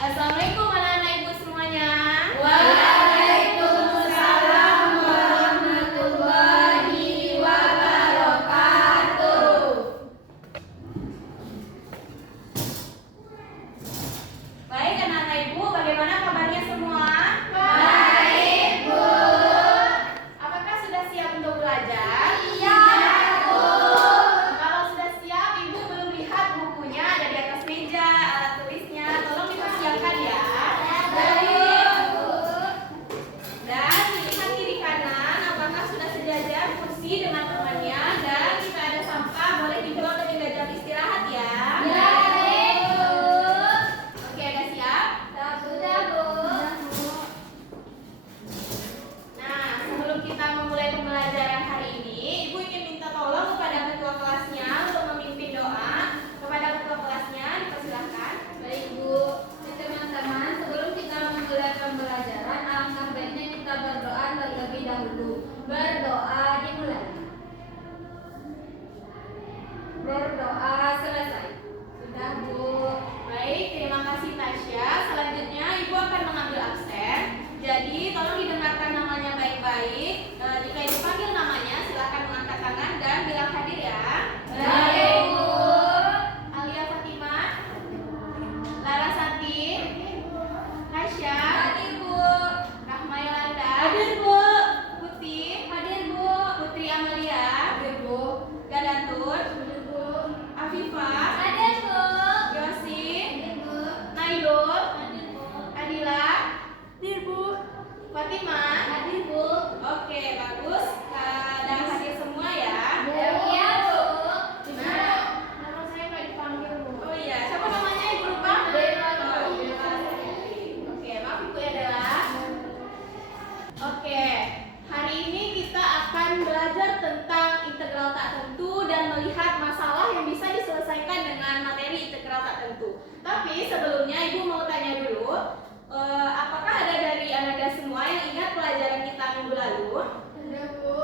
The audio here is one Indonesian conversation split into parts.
Assalamualaikum anak-anak ibu semuanya. Waalaikumsalam warahmatullahi wabarakatuh. Baik anak-anak ibu, bagaimana kabarnya semua? Baik, Bu. Apakah sudah siap untuk belajar? Iya, Bu. Kalau sudah siap, ibu belum lihat bukunya ada di atas meja, alat tulisnya. Tolong dipersiapkan ya. Baik, Bu. Dan lihat kiri kanan, apakah sudah sejajar kursi dengan temannya. Dan jika ada sampah, boleh dibuang dan tidak jam istirahat ya. Baik, Bu. Oke, ada siap? Sudah, Bu. Nah, sebelum kita memulai pembelajaran hari ini, Ibu ingin minta tolong kepada ketua kelasnya untuk memimpin doa. Kepada ketua kelasnya, dipersilahkan. Baik, Bu. Teman-teman, sebelum kita memulai pembelajaran, alangkah baiknya kita berdoa terlebih dahulu. Berdoa dimulai. Berdoa selesai. Sudah, Bu. Baik, terima kasih Tasya. Selanjutnya, Ibu akan mengambil absen. Jadi, tolong didengarkan namanya baik-baik. Jika dipanggil namanya, silakan mengangkat tangan dan bilang hadir ya. Baik, Bu. Alia Fatimah, Larasati, Tasya, Hadir, Bu. Rahma Yolanda, Bu. Putih, Hadir, Bu. Putri Amalia, Hadir, Bu. Gadantur, Hadir, Bu. Afifah, Hadir, Bu. Yosi, Hadir, Bu. Nailul, Hadir, Bu. Adila, Hadir, Bu. Fatimah. Hadir, Bu. Oke, bagus. Udah hadir semua ya. Iya, Bu. Gimana? Nama saya nggak dipanggil, Bu. Oh iya, siapa namanya Ibu lupa? Dewa. Oh, Dewa. Oke, maaf Ibu ya Dewa. Oke, hari ini kita akan belajar tentang integral tak tentu dan melihat masalah yang bisa diselesaikan dengan materi integral tak tentu. Tapi sebelumnya Ibu mau tanya dulu, apakah ada dari Anda semua yang ingat pelajaran kita minggu lalu? Ada, Bu.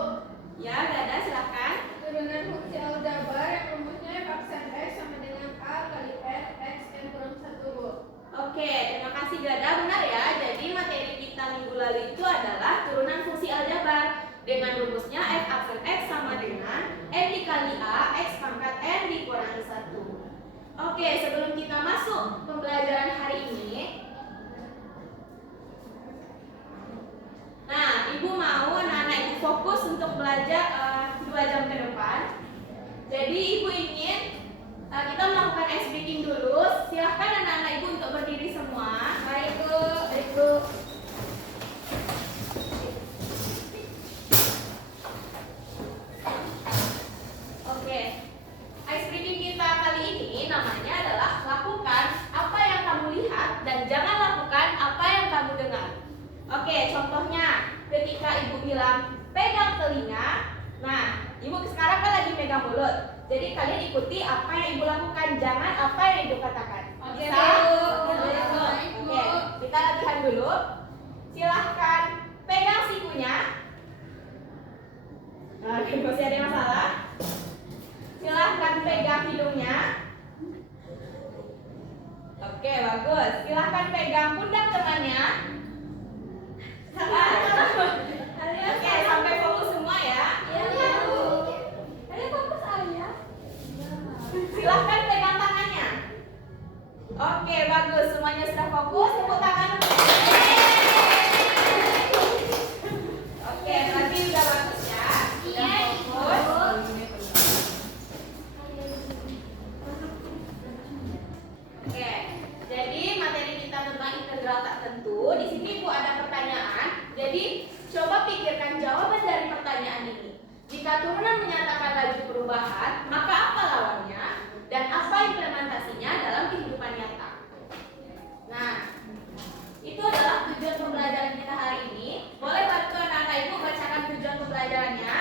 Ya, gak ada, silakan. Turunan fungsi aljabar yang rumusnya f(x) sama dengan a kali x n kurang 1, Bu. Oke, terima kasih Gada, benar ya. Jadi materi kita minggu lalu itu adalah turunan fungsi aljabar dengan rumusnya f aksen x sama dengan n dikali a x pangkat n dikurangi 1. Oke, sebelum kita masuk pembelajaran hari ini, nah, Ibu mau anak-anak Ibu fokus untuk belajar 2 jam ke depan. Jadi Ibu ingin kita melakukan ice breaking dulu. Silahkan anak-anak Ibu untuk berdiri semua. Baik, Bu. Baik, Bu. Oke, ice breaking kita kali ini namanya adalah lakukan apa yang kamu lihat dan jangan lakukan apa yang kamu dengar. Oke, contohnya ketika Ibu bilang pegang telinga, nah Ibu sekarang kan lagi megang mulut. Jadi kalian ikuti apa yang Ibu lakukan, jangan apa yang Ibu katakan. Oke, Bisa? Bu. Baik, Bu. Baik, Bu. Oke, kita latihan dulu. Silahkan pegang sikunya. Nah, masih ada masalah. Silahkan pegang hidungnya. Oke, bagus. Silahkan pegang pundak temannya. Oke, sampai fokus semua ya. Iya, Bu. Ada fokus Alia. Silahkan pegang tangannya. Oke, bagus. Semuanya sudah fokus. Tepuk tangan. Oke, berarti udah bagus ya. Udah Iya, fokus. Oke, jadi materi kita tentang integral tak tentu. Di sini Bu ada pertanyaan. Jadi coba pikirkan jawaban dari pertanyaan ini. Jika turunan menyatakan laju perubahan, maka apa lawannya dan apa implementasinya dalam kehidupan nyata? Nah, itu adalah tujuan pembelajaran kita hari ini. Boleh bantu anak-anak Ibu bacakan tujuan pembelajarannya?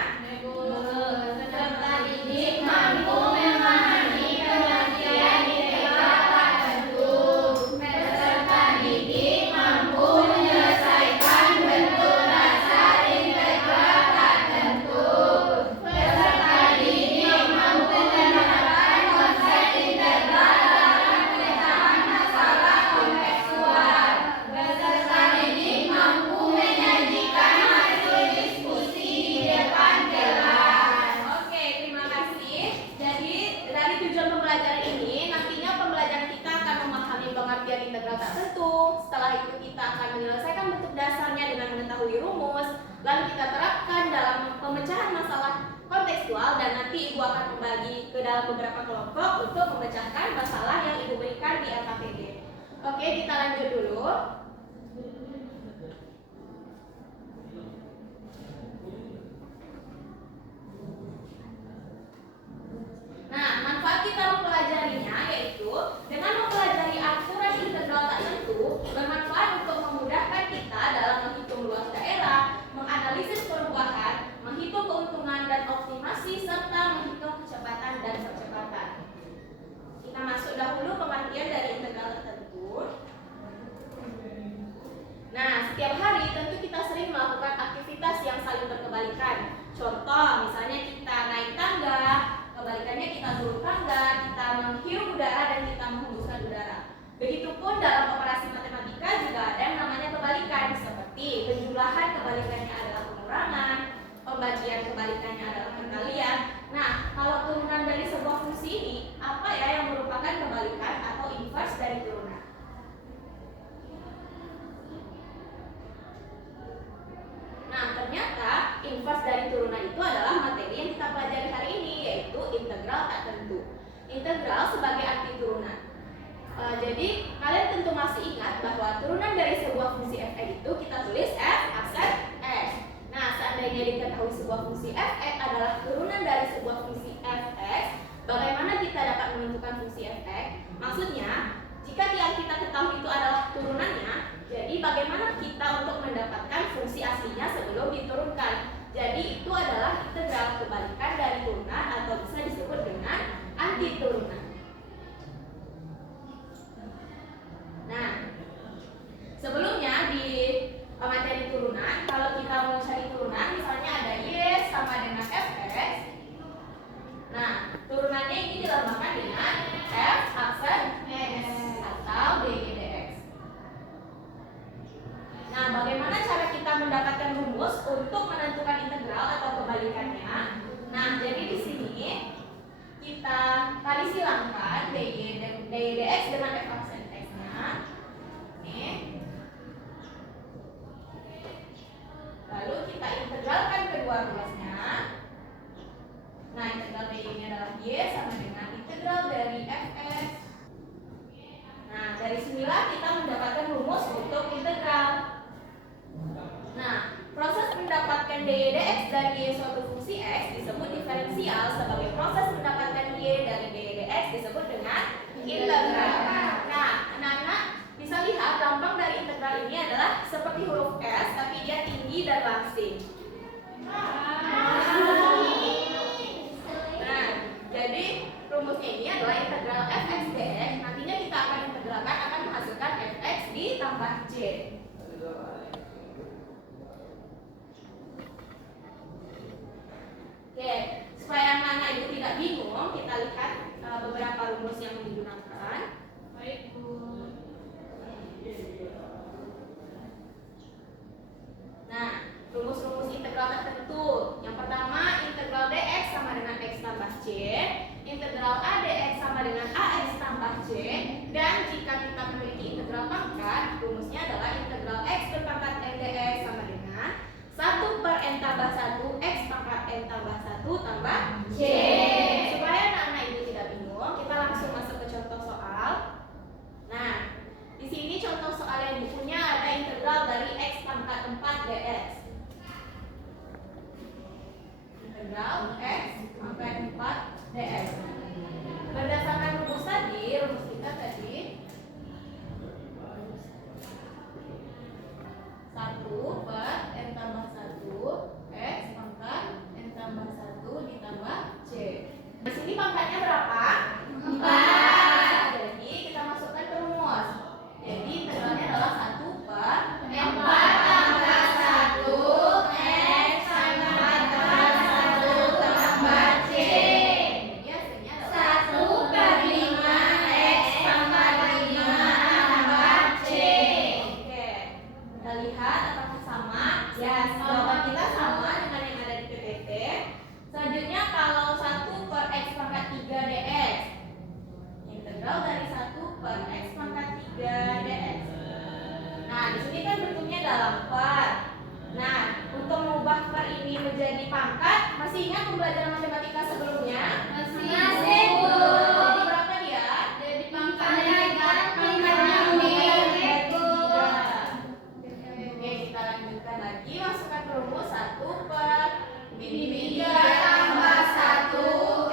Peserta didik mampu memahami pengertian integral tak tentu. Peserta didik mampu menyelesaikan bentuk dasar integral tak tentu. Peserta didik mampu menerapkan konsep integral integral tak tentu. Setelah itu kita akan menyelesaikan bentuk dasarnya dengan mengetahui rumus. Lalu kita terapkan dalam pemecahan masalah kontekstual dan nanti Ibu akan membagi ke dalam beberapa kelompok untuk memecahkan masalah yang Ibu berikan di LKPD. Oke, kita lanjut dulu. Nah, manfaat kita mempelajarinya yaitu dengan mempelajari aturan integral tak tentu bermanfaat untuk memudahkan kita dalam menghitung luas daerah, menganalisis perubahan, menghitung keuntungan dan optimasi, serta menghitung kecepatan dan percepatan. Kita masuk dahulu pengertian dari integral tak tentu. Nah, setiap hari tentu kita sering melakukan aktivitas yang saling berkebalikan. Contoh, misalnya kita naik tangga, kebalikannya kita turun tangga, kita menghirup udara dan kita menghembuskan udara. Begitupun dalam operasi matematika juga ada yang namanya kebalikan, seperti penjumlahan kebalikannya adalah pengurangan, pembagian kebalikannya adalah perkalian. Nah, kalau turunan dari sebuah fungsi ini, apa ya yang merupakan kebalikan atau inverse dari turunan? Nah, ternyata inverse dari turunan itu adalah materi yang kita pelajari hari ini, yaitu integral tak tentu. Integral sebagai arti turunan. Jadi kalian tentu masih ingat bahwa turunan dari sebuah fungsi f(x) itu kita tulis f aksen x. Nah, seandainya diketahui sebuah fungsi f(x) adalah turunan dari sebuah fungsi f(x), bagaimana kita dapat menentukan fungsi f(x)? Maksudnya, jika yang kita ketahui itu adalah turunannya, jadi bagaimana kita untuk mendapatkan fungsi aslinya sebelum diturunkan? Jadi itu adalah integral kebalikan dari turunan atau bisa disebut dengan anti turunan. Nah, sebelumnya di materi turunan, kalau kita mau cari turunan, misalnya ada y sama dengan fx. Nah, turunannya ini dilambangkan dengan f aksen x atau dy dx. Nah, bagaimana cara kita mendapatkan rumus untuk menentukan integral atau kebalikannya? Nah, jadi di sini kita tadi silangkan dy dx dengan f aksen x-nya. Nih. Lalu kita integralkan kedua ruasnya. Nah, integral dy ini adalah y sama dengan integral dari fx. Nah, dari sinilah kita mendapatkan rumus untuk integral. Nah, proses mendapatkan dy dx dari y suatu fungsi x disebut diferensial, sebagai proses mendapatkan y dari dy dx disebut dengan integral. Nah, anak-anak bisa lihat lambang dari integral ini adalah seperti huruf S, tapi dia tinggi dan langsing. Nah, jadi rumusnya ini adalah integral fx dx. Nantinya kita akan integralkan, akan menghasilkan fx ditambah j. Oke, supaya anak-anak itu tidak bingung, kita lihat beberapa rumus yang digunakan. Baik, Bu. Nah, rumus-rumus integral tertentu. Yang pertama, integral dx sama dengan x tambah c, integral a dx sama dengan ax tambah c, dan jika kita memiliki integral pangkat, rumusnya adalah integral x berpangkat n dx sama dengan 1 per n tambah 1 x pangkat n tambah 1 tambah c. Supaya anak-anak itu tidak bingung, kita langsung masuk ke contoh soal. Nah, di sini contoh soal yang dipunya ada integral dari x pangkat 4 dx. Integral x pangkat 4 dx. Berdasarkan rumus tadi, rumus kita tadi 1 per n tambah 1 x pangkat n tambah 1 ditambah c. Di sini pangkatnya berapa? 4. Jadi kita masukkan ke rumus. Jadi integralnya adalah 1 per n tambah 1 x pangkat tambah 1 tambah Nah, di sini kan bentuknya ada lampat. Nah, untuk mengubah per ini menjadi pangkat, masih ingat pembelajaran matematika sebelumnya? Masih. Bu. Jadi berapa dia? Jadi pangkatnya Oke, kita lanjutkan lagi. Masukkan ke rumus 1 per mini 3 tambah 1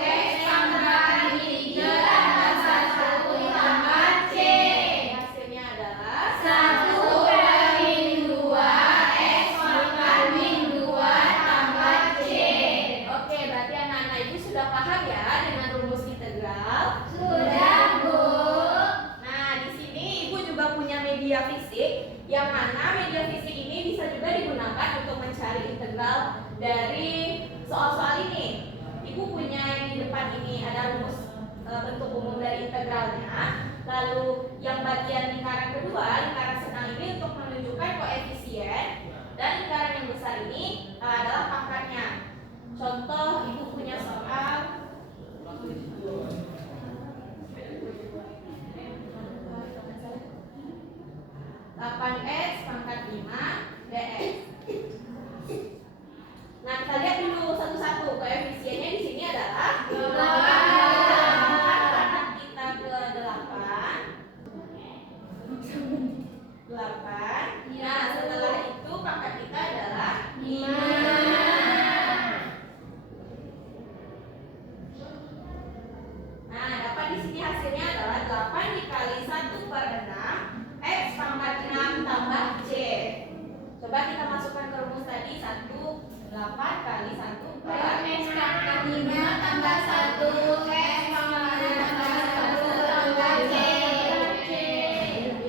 X tambah mini 3 tambah 1 tambah C. Hasilnya adalah 1 per min 2 X pangkat min 2 tambah C. Oke, berarti anak-anak ibu sudah paham ya dengan rumus integral. Sudah, Bu. Nah, di sini ibu juga punya media fisik, yang mana media fisik ini bisa juga digunakan untuk mencari integral dari soal-soal ini. Ibu punya yang di depan ini ada rumus bentuk umum dari integralnya. Lalu yang bagian lingkaran kedua, lingkaran senang ini untuk menunjukkan koefisien, dan lingkaran yang besar ini adalah pangkatnya. Contoh, ibu punya soal 8x pangkat 5 dx. Nah, kita lihat dulu satu-satu. Koefisiennya di sini adalah 8. Pangkat kita ke 8. Nah, setelah itu pangkat kita adalah 5. Nah, dapat di sini hasilnya adalah 8 dikali 1 per 6 X pangkat 6 tambah C. Coba kita masukkan ke rumus tadi. 8 kali 1 per X pangkat 5 tambah 1 X pangkat 6 tambah 1 tambah C.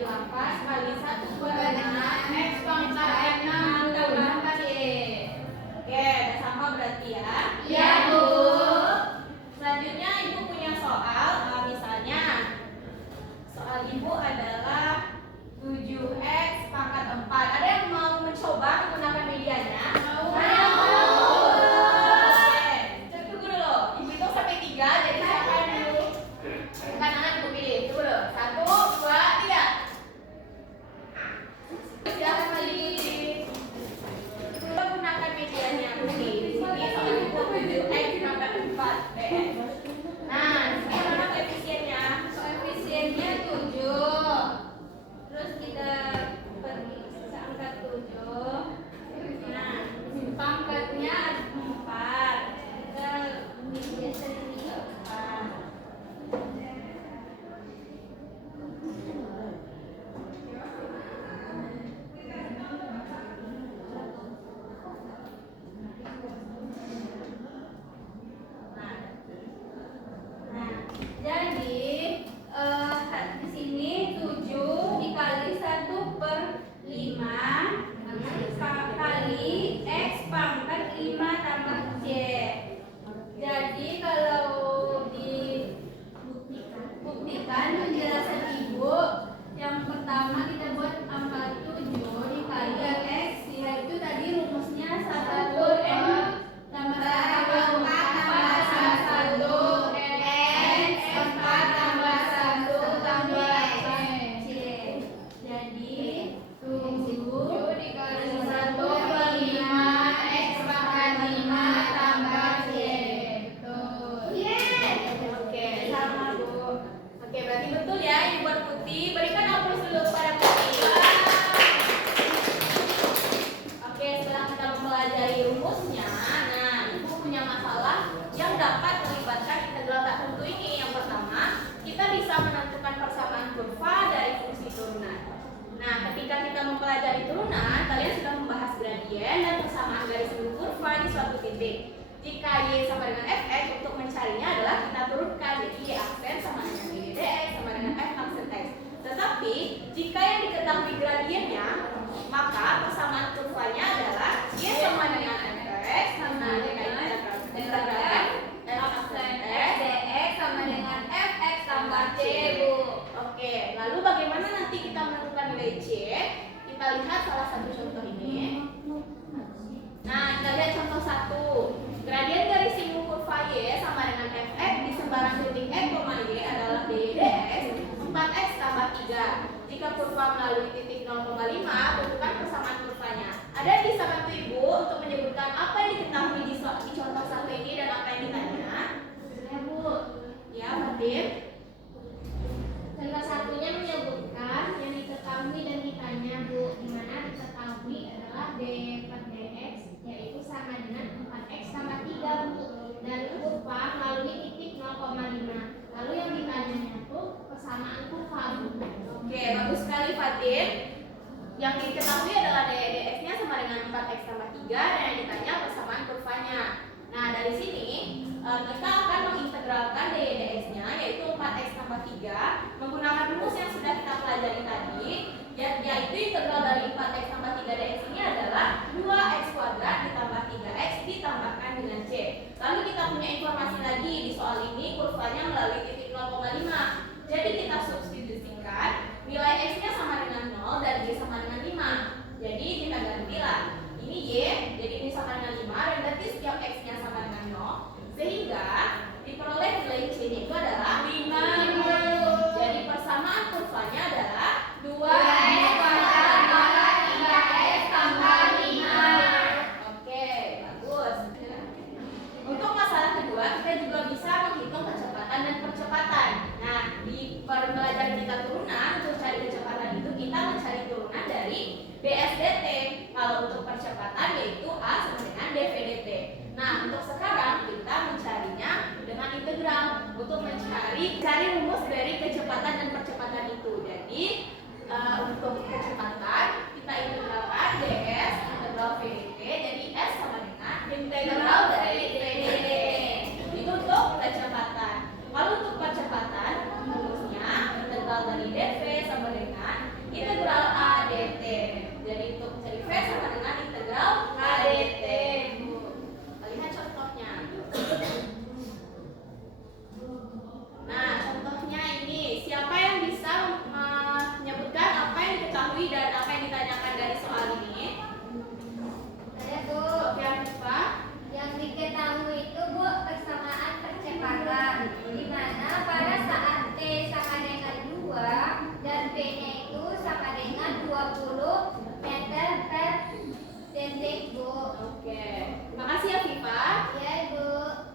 8 kali 1 per 6 X pangkat 6 tambah C. Oke, udah sama berarti ya. Iya, Bu. Selanjutnya ibu punya soal, misalnya soal ibu adalah 7x pangkat 4. Ada yang mau mencoba menggunakan medianya? Oke, tunggu dulu. Ibu hitung sampai 3, jadi siapa yang dulu? Bukan anak ibu pilih. Tunggu dulu. 1, 2, 3. Siapa pilih? Kita gunakan medianya. Di sini soal ibu 7x pangkat 4 dx. Nah, sekarang mana koefisiennya? Koefisiennya 7. Terus kita pergi angkat 7. Nah, pangkatnya 4. Kita biasa ini 4. Jadi di sini 7 dikali 1 per 5 kali X pangkat 5 tambah C. Jadi kalau dibuktikan penjelasan ibu, yang pertama kita buat angka 7 dikali X, yaitu tadi rumusnya 1M tambah 1 tambah 1 X 4 tambah 1 tambah C. Jadi 7 dikali 1 per 5 X pangkat 5 tambah C. Betul. Oke, sama Bu. Oke, berarti betul ya ibu buat Putih. Berikan aplaus dulu kepada Putih. Oke, setelah kita mempelajari rumusnya, nah ibu punya masalah yang dapat melibatkan integral tak tentu ini. Yang pertama, kita bisa menentukan persamaan kurva dari fungsi turunan. Nah, ketika kita mempelajari turunan, kalian sudah membahas gradien dan persamaan garis lurus kurva di suatu titik. Jika y sama dengan fx, untuk mencarinya adalah kita turunkan. Jadi y aksen sama dengan y dx sama dengan f aksen x. Tetapi jika yang diketahui gradiennya, maka persamaan kurvanya adalah y sama dengan fx sama dengan integral f aksen x dx sama dengan fx tambah c, Bu. Oke, lalu bagaimana nanti kita menentukan nilai c? Kita lihat salah satu contoh ini. Nah, kita lihat contoh 1. Gradien dari simbol kurva y sama dengan fx di sembarang titik x, y adalah dy dx 4x tambah 3. Jika kurva melalui melalui titik 0,5, tentukan persamaan kurvanya. Ada yang bisa bantu Ibu untuk menyebutkan apa yang diketahui di contoh satu ini dan apa yang ditanya? Ya Bu. Ya, Fatin. Contoh satunya menyebutkan yang diketahui dan ditanya Bu, di mana diketahui adalah d per dx yaitu sama dengan 4x tambah 3 Bu, dan kurva melalui titik 0,5. Lalu yang ditanyanya tuh persamaan kurva Bu. Oke, bagus sekali Fatin. Yang diketahui adalah dx-nya sama dengan 4x tambah 3 dan yang ditanya persamaan kurvanya. Nah, dari sini kita akan mengintegralkan dx-nya yaitu 4x tambah 3 menggunakan rumus yang sudah kita pelajari tadi, yaitu integral dari 4x tambah 3 dx ini adalah 2x kuadrat ditambah 3x ditambahkan dengan c. Lalu kita punya informasi lagi di soal ini kurvanya melalui titik 0,5. Jadi kita substitusikan nilai x-nya sama dengan 0 dan y sama dengan 5. Jadi kita gantilah. Ini y, jadi ini sama dengan 5 dan berarti setiap x-nya sama dengan 0. Sehingga diperoleh nilai c-nya itu adalah 5. Jadi persamaan kurvanya adalah 2x kuadrat tambah 3x tambah 5. Oke, bagus. Untuk masalah kedua, kita juga bisa menghitung kecepatan dan percepatan. Nah, di pembelajaran kita turunan, untuk cari kecepatan itu kita mencari turunan dari BSDT. Kalau untuk percepatan yaitu A sama dengan dvdt. Nah, untuk sekarang kita mencarinya dengan integral untuk mencari rumus dari kecepatan dan percepatan itu. Jadi, untuk kecepatan kita integralkan ds integral vdt. Jadi S sama dengan integral dari dvdt. Itu untuk kecepatan. Kalau untuk percepatan, rumusnya integral dari dv sama dengan integral a dt. Jadi untuk mencari v sama dengan integral a dt. Lihat contohnya. Nah, contohnya ini. Siapa yang bisa menyebutkan apa yang diketahui dan apa yang ditanyakan dari soal ini? Ada Bu. Oke, Afifah. Yang diketahui itu Bu persamaan percepatan, di mana pada saat t sama dengan 2 dan p-nya itu sama dengan 20 meter per detik Bu. Oke. Makasih ya, Afifah. Ya Ibu.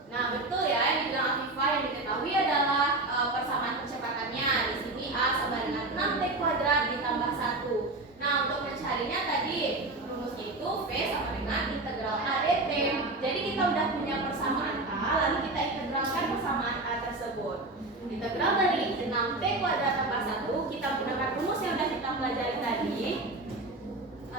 Nah, betul ya yang dibilang Afifah, yang diketahui adalah persamaan percepatannya. Di sini A sama dengan 6t kuadrat ditambah 1. Nah, untuk mencarinya tadi rumusnya itu V sama dengan integral A dt. Jadi kita udah punya persamaan A, lalu kita integralkan persamaan A tersebut. Integral dari 6t kuadrat tambah 1, kita gunakan rumus yang sudah kita pelajari tadi.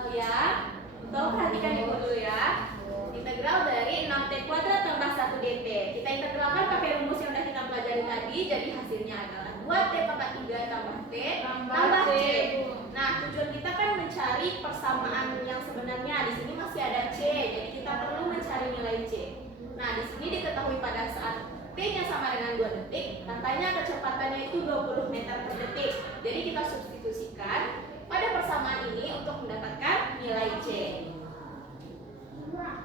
Ya, tolong perhatikan Ibu dulu ya. Integral dari 6t kuadrat tambah 1 dt. Kita integralkan pakai rumus yang sudah kita pelajari tadi, jadi hasilnya adalah 2t pangkat 3 tambah t tambah c. Nah, tujuan kita kan mencari persamaan yang sebenarnya. Di sini masih ada c, jadi kita perlu mencari nilai c. Nah, di sini diketahui pada saat t-nya sama dengan 2 detik, katanya kecepatannya itu 20 meter per detik. Jadi kita substitusikan pada persamaan ini untuk mendapatkan nilai c.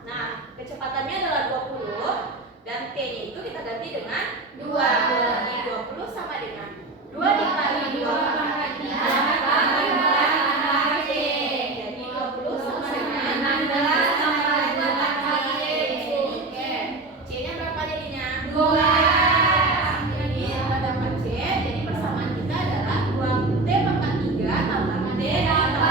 Nah, kecepatannya adalah 20 dan t-nya itu kita ganti dengan 2. Jadi 20 sama dengan 2 dikali 2 pangkat 3 tambah c. Jadi 20 sama dengan 16 tambah 2 pangkat c. Oke, c-nya berapa jadinya? 2. Jadi kita dapat c, jadi persamaan kita adalah 2t pangkat 3 tambah t ditambah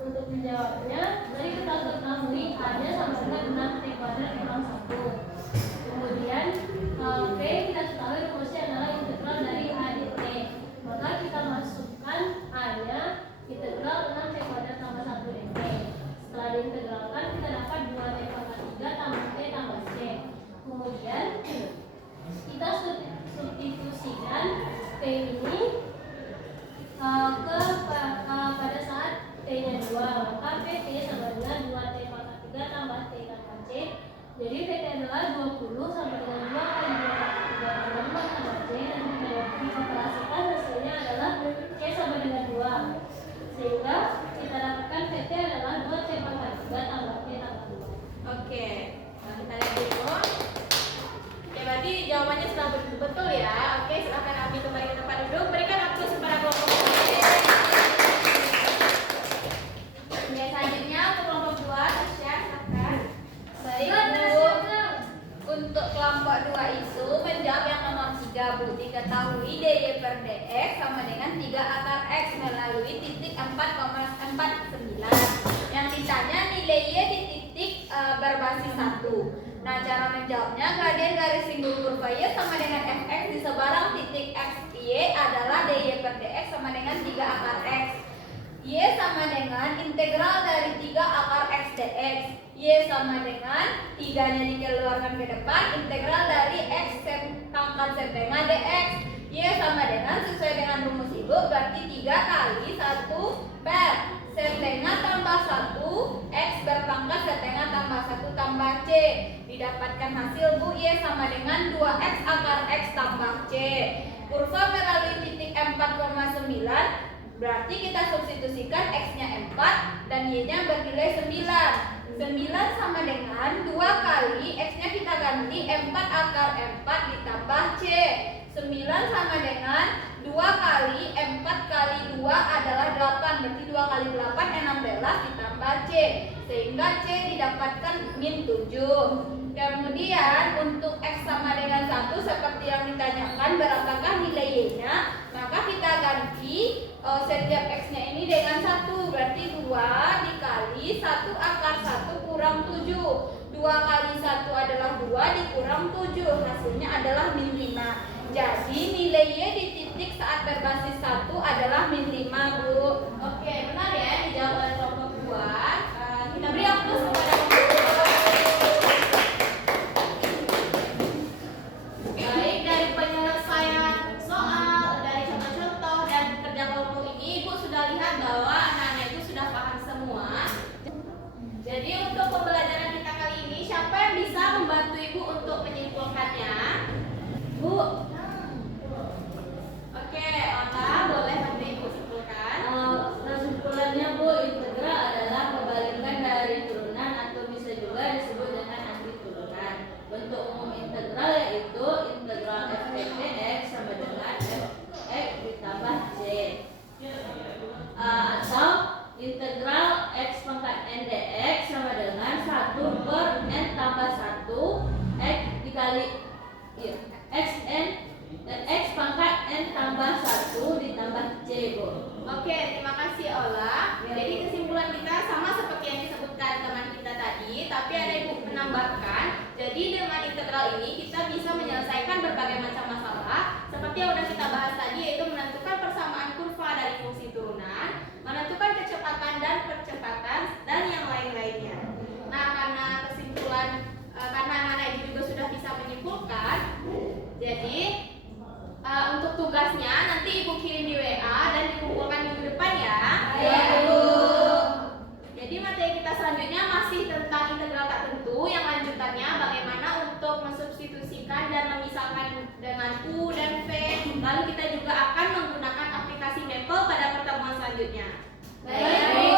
Untuk menjawabnya, mari kita ketahui A-nya sama dengan 6 T kuadrat kurang 1. Kemudian P kita ketahui rumusnya adalah integral dari A di T. Maka kita masukkan A-nya integral 6 T kuadrat tambah 1 dt. Setelah diintegralkan kita dapat 2 T pangkat 3 tambah T tambah C. Kemudian kita substitusikan T ini pada saat T-nya 2, maka PT sama dengan 2T pangkat 3 tambah T tambah C. Jadi PT adalah 20 sama dengan 2 kali 2 pangkat 3 tambah tambah C. Dan kita dioperasikan hasilnya adalah C sama dengan 2. Sehingga kita dapatkan PT adalah 2T pangkat 3 tambah T tambah 2. Oke, nah, kita lihat dulu. Oke, berarti jawabannya sudah betul ya. Oke, silahkan Abi kembali ke tempat duduk. Berikan aplaus kepada kelompok lain. Oke, selanjutnya untuk kelompok 2, Tasya, silakan. Baik, Bu. Untuk kelompok 2 itu menjawab yang nomor 3, Bu. Diketahui dy per dx sama dengan 3 akar x melalui titik 4,49. Yang ditanya nilai y di titik berbasis 1. Nah, cara menjawabnya, gradien garis simbol kurva y sama dengan fx di sebarang titik x y adalah dy per dx sama dengan 3 akar x. Y sama dengan integral dari 3 akar x dx. Y sama dengan 3-nya dikeluarkan ke depan, integral dari x pangkat setengah dx. Y sama dengan, sesuai dengan rumus ibu, berarti 3 kali 1 per setengah tambah 1 x berpangkat setengah tambah 1 tambah c. Didapatkan hasil, Bu, y sama dengan 2x akar x tambah c. Kurva melalui titik 4,9, berarti kita substitusikan x-nya 4 dan y-nya bernilai 9. 9 sama dengan 2 kali x-nya kita ganti 4 akar 4 ditambah c. 9 sama dengan 2 kali 4 kali 2 adalah 8. Berarti 2 kali 8 16 ditambah c. Sehingga c didapatkan min 7. Kemudian untuk x sama dengan 1 seperti yang ditanyakan, berapakah nilai y-nya? Maka kita ganti setiap x-nya ini dengan 1. Berarti 2 dikali 1 akar 1 kurang 7. 2 kali 1 adalah 2 dikurang 7. Hasilnya adalah min 5. Jadi nilai y di titik saat berbasis 1 adalah min 5, Bu. Oke, benar ya, dijawab oleh kelompok 2. Kita beri aplaus kepada kelompok 2. Baik, dari penyelesaian soal, dari contoh-contoh dan kerja kelompok ini, Ibu sudah lihat bahwa anak-anak itu sudah paham semua. Jadi untuk pembelajaran kita kali ini, siapa yang bisa membantu Ibu untuk menyimpulkannya? Bu. Oke, Ola, boleh bantu Ibu simpulkan? Kesimpulannya, Bu, integral adalah kebalikan dari turunan atau bisa juga disebut dengan anti turunan. Bentuk umum integral yaitu integral f dx sama dengan fx ditambah c. Atau integral x pangkat n dx sama dengan 1 per n tambah 1 x dikali x pangkat n tambah 1 ditambah c, Bu. Oke, terima kasih Ola. Jadi kesimpulan kita sama seperti yang disebutkan teman kita tadi, tapi ada Ibu menambahkan. Jadi dengan integral ini kita bisa menyelesaikan berbagai macam masalah seperti yang sudah kita bahas tadi, yaitu menentukan persamaan kurva dari fungsi turunan, menentukan kecepatan dan percepatan, dan yang lain-lainnya. Nah, karena kesimpulan karena anak-anak Ibu juga sudah bisa menyimpulkan, jadi untuk tugasnya nanti Ibu kirim di WA dan dikumpulkan minggu depan ya. Iya, Bu. Jadi materi kita selanjutnya masih tentang integral tak tentu, yang lanjutannya bagaimana untuk mensubstitusikan dan memisahkan dengan U dan V. Lalu kita juga akan menggunakan aplikasi Maple pada pertemuan selanjutnya. Baik.